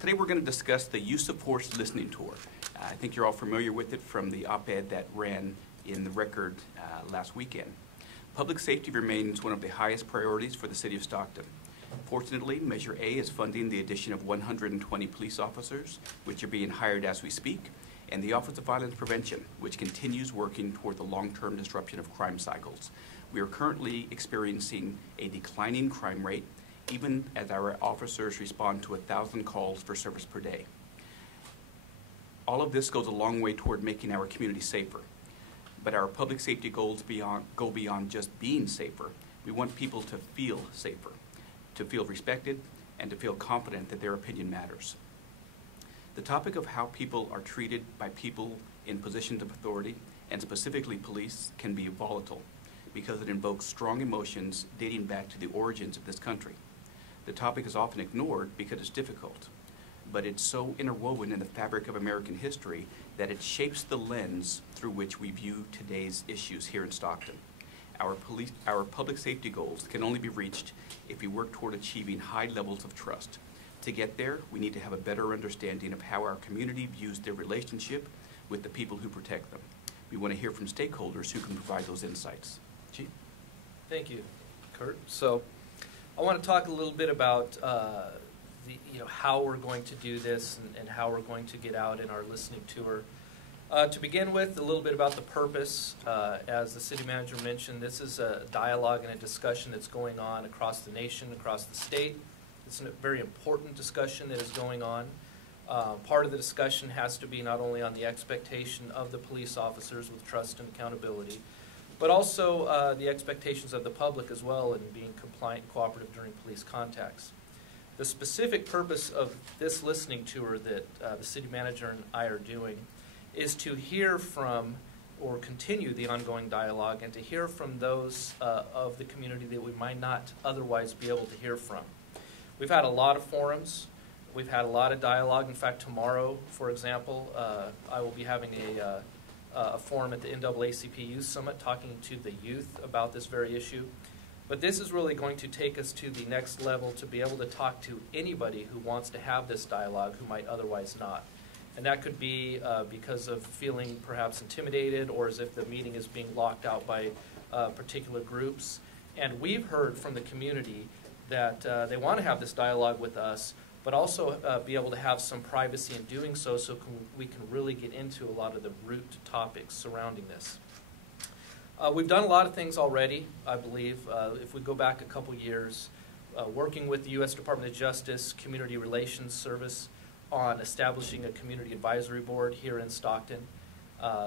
Today we're going to discuss the use of force listening tour. I think you're all familiar with it from the op-ed that ran in the Record last weekend. Public safety remains one of the highest priorities for the City of Stockton. Fortunately, Measure A is funding the addition of 120 police officers, which are being hired as we speak, and the Office of Violence Prevention, which continues working toward the long-term disruption of crime cycles. We are currently experiencing a declining crime rate, even as our officers respond to 1,000 calls for service per day. All of this goes a long way toward making our community safer. But our public safety goals go beyond just being safer. We want people to feel safer, to feel respected, and to feel confident that their opinion matters. The topic of how people are treated by people in positions of authority, and specifically police, can be volatile because it invokes strong emotions dating back to the origins of this country. The topic is often ignored because it's difficult, but it's so interwoven in the fabric of American history that it shapes the lens through which we view today's issues here in Stockton. Our public safety goals can only be reached if we work toward achieving high levels of trust. To get there, we need to have a better understanding of how our community views their relationship with the people who protect them. We want to hear from stakeholders who can provide those insights. Chief? Thank you, Kurt. So I want to talk a little bit about how we're going to do this and how we're going to get out in our listening tour. To begin with, a little bit about the purpose. As the city manager mentioned, this is a dialogue and a discussion that's going on across the nation, across the state. It's a very important discussion that is going on. Part of the discussion has to be not only on the expectation of the police officers with trust and accountability, but also the expectations of the public as well in being compliant and cooperative during police contacts. The specific purpose of this listening tour that the city manager and I are doing is to hear from or continue the ongoing dialogue and to hear from those of the community that we might not otherwise be able to hear from. We've had a lot of forums. We've had a lot of dialogue. In fact, tomorrow, for example, I will be having a forum at the NAACP Youth Summit talking to the youth about this very issue. But this is really going to take us to the next level to be able to talk to anybody who wants to have this dialogue who might otherwise not. And that could be because of feeling perhaps intimidated or as if the meeting is being locked out by particular groups. And we've heard from the community that they want to have this dialogue with us, but also be able to have some privacy in doing so we can really get into a lot of the root topics surrounding this. We've done a lot of things already, I believe. If we go back a couple years, working with the U.S. Department of Justice Community Relations Service on establishing a community advisory board here in Stockton.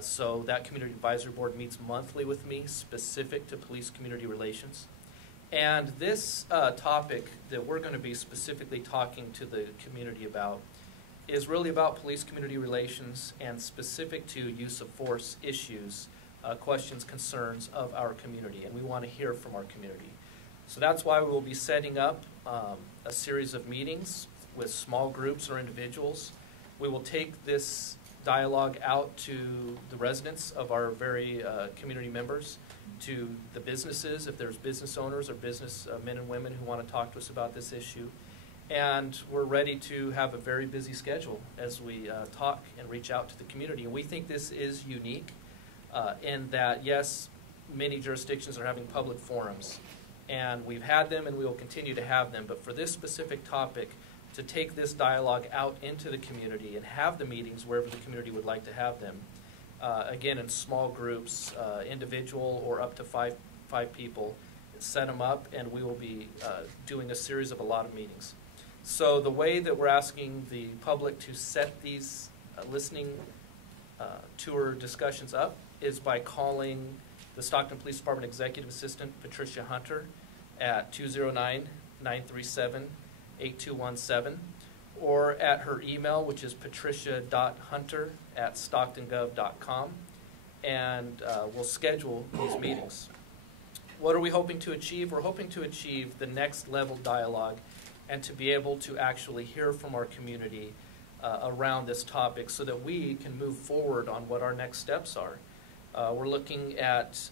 So that community advisory board meets monthly with me, specific to police community relations. And this topic that we're going to be specifically talking to the community about is really about police community relations and specific to use of force issues, questions, concerns of our community, and we want to hear from our community. So that's why we will be setting up a series of meetings with small groups or individuals. We will take this dialogue out to the residents of our very community members, to the businesses, if there's business owners or business men and women who want to talk to us about this issue. And we're ready to have a very busy schedule as we talk and reach out to the community. And we think this is unique in that, yes, many jurisdictions are having public forums. And we've had them and we will continue to have them. But for this specific topic, to take this dialogue out into the community and have the meetings wherever the community would like to have them, again, in small groups, individual or up to five people, set them up, and we will be doing a series of a lot of meetings. So the way that we're asking the public to set these listening tour discussions up is by calling the Stockton Police Department Executive Assistant, Patricia Hunter, at 209-937-8217, or at her email, which is patricia.hunter@stocktongov.com, and we'll schedule these meetings. What are we hoping to achieve? We're hoping to achieve the next level dialogue and to be able to actually hear from our community around this topic so that we can move forward on what our next steps are. We're looking at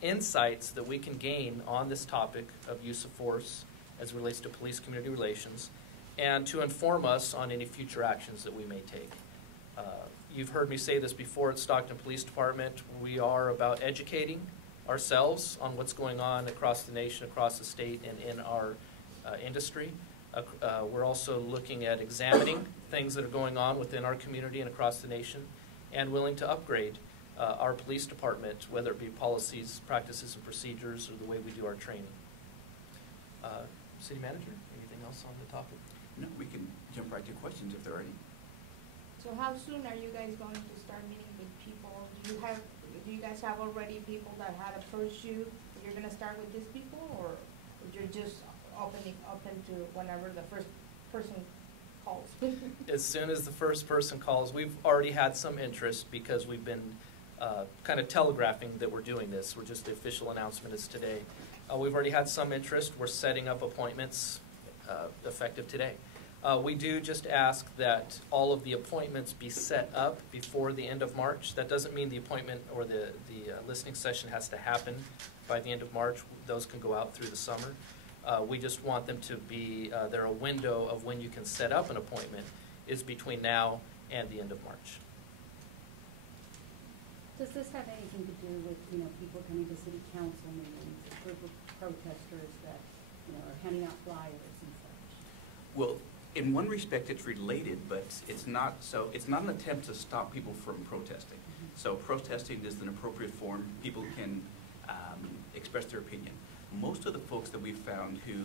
insights that we can gain on this topic of use of force as it relates to police community relations, and to inform us on any future actions that we may take. You've heard me say this before at Stockton Police Department. We are about educating ourselves on what's going on across the nation, across the state, and in our industry. We're also looking at examining things that are going on within our community and across the nation, and willing to upgrade our police department, whether it be policies, practices, and procedures, or the way we do our training. City Manager, anything else on the topic? No, we can jump right to questions if there are any. So how soon are you guys going to start meeting with people? Do you guys have already people that had approached you? You're gonna start with these people, or you're just open to whenever the first person calls? As soon as the first person calls. We've already had some interest because we've been kind of telegraphing that we're doing this. We're just, the official announcement is today. We've already had some interest. We're setting up appointments effective today. We do just ask that all of the appointments be set up before the end of March. That doesn't mean the appointment or the listening session has to happen by the end of March. Those can go out through the summer. We just want them to be, there a window of when you can set up an appointment is between now and the end of March. Does this have anything to do with, people coming to city council meetings, a group of protesters that, are handing out flyers and such? Well, in one respect, it's related, but it's not. So it's not an attempt to stop people from protesting. Mm-hmm. So protesting is an appropriate form. People can express their opinion. Most of the folks that we've found who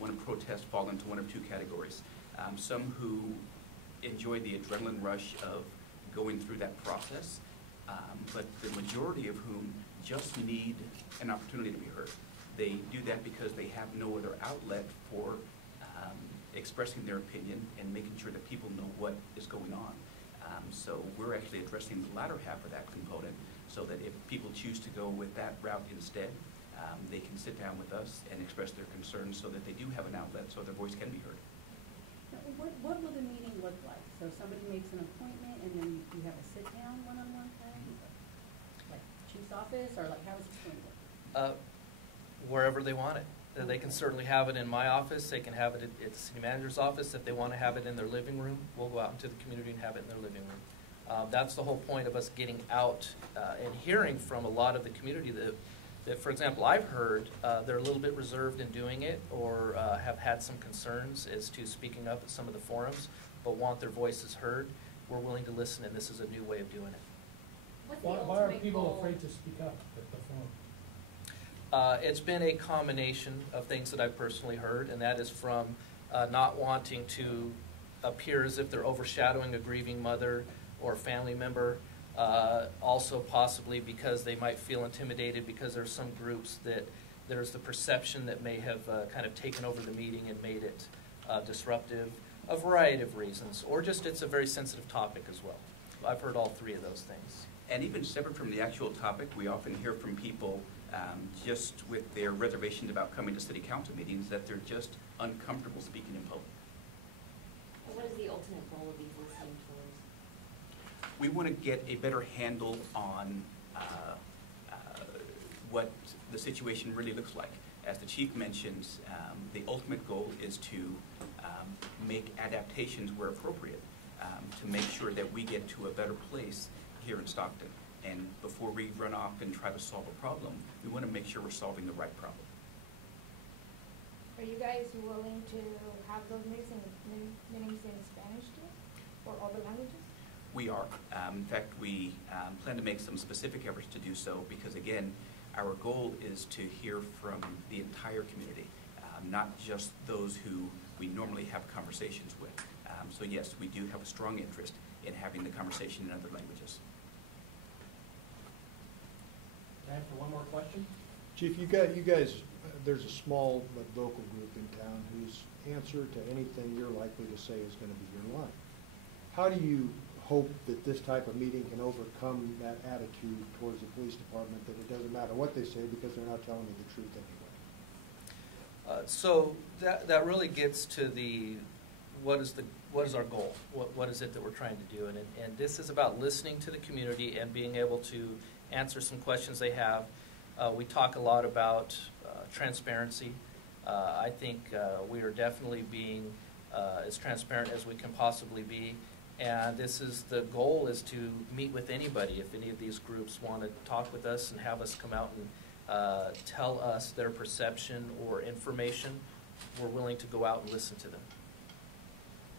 want to protest fall into one of two categories. Some who enjoy the adrenaline rush of going through that process, but the majority of whom just need an opportunity to be heard. They do that because they have no other outlet for expressing their opinion and making sure that people know what is going on. So we're actually addressing the latter half of that component, so that if people choose to go with that route instead, they can sit down with us and express their concerns so that they do have an outlet so their voice can be heard. What will the meeting look like? So somebody makes an appointment and then you have a sit-down one-on-one thing? Like chief's office, or like how is it going to look? Wherever they want it. They can certainly have it in my office. They can have it at the city manager's office. If they want to have it in their living room, we'll go out into the community and have it in their living room. That's the whole point of us getting out and hearing from a lot of the community that, for example, I've heard they're a little bit reserved in doing it, or have had some concerns as to speaking up at some of the forums, but want their voices heard. We're willing to listen, and this is a new way of doing it. Why are people afraid to speak up at the forum? It's been a combination of things that I've personally heard, and that is from not wanting to appear as if they're overshadowing a grieving mother or family member. Also possibly because they might feel intimidated because there's some groups that there's the perception that may have kind of taken over the meeting and made it disruptive. A variety of reasons, or just it's a very sensitive topic as well. I've heard all three of those things. And even separate from the actual topic, we often hear from people just with their reservations about coming to city council meetings that they're just uncomfortable speaking in public. What is the ultimate goal of these listening tours? We want to get a better handle on what the situation really looks like. As the chief mentions, the ultimate goal is to make adaptations where appropriate, to make sure that we get to a better place here in Stockton. And before we run off and try to solve a problem, we want to make sure we're solving the right problem. Are you guys willing to have those meetings in Spanish too, or other languages? We are. In fact, we plan to make some specific efforts to do so because, again, our goal is to hear from the entire community, not just those who we normally have conversations with. So yes, we do have a strong interest in having the conversation in other languages. Time for one more question? Chief, you guys, there's a small but vocal group in town whose answer to anything you're likely to say is going to be your line. How do you hope that this type of meeting can overcome that attitude towards the police department that it doesn't matter what they say because they're not telling you the truth anyway? So that really gets to the what is our goal? What is it that we're trying to do? And this is about listening to the community and being able to answer some questions they have. We talk a lot about transparency. I think we are definitely being as transparent as we can possibly be. And the goal is to meet with anybody. If any of these groups want to talk with us and have us come out and tell us their perception or information, we're willing to go out and listen to them.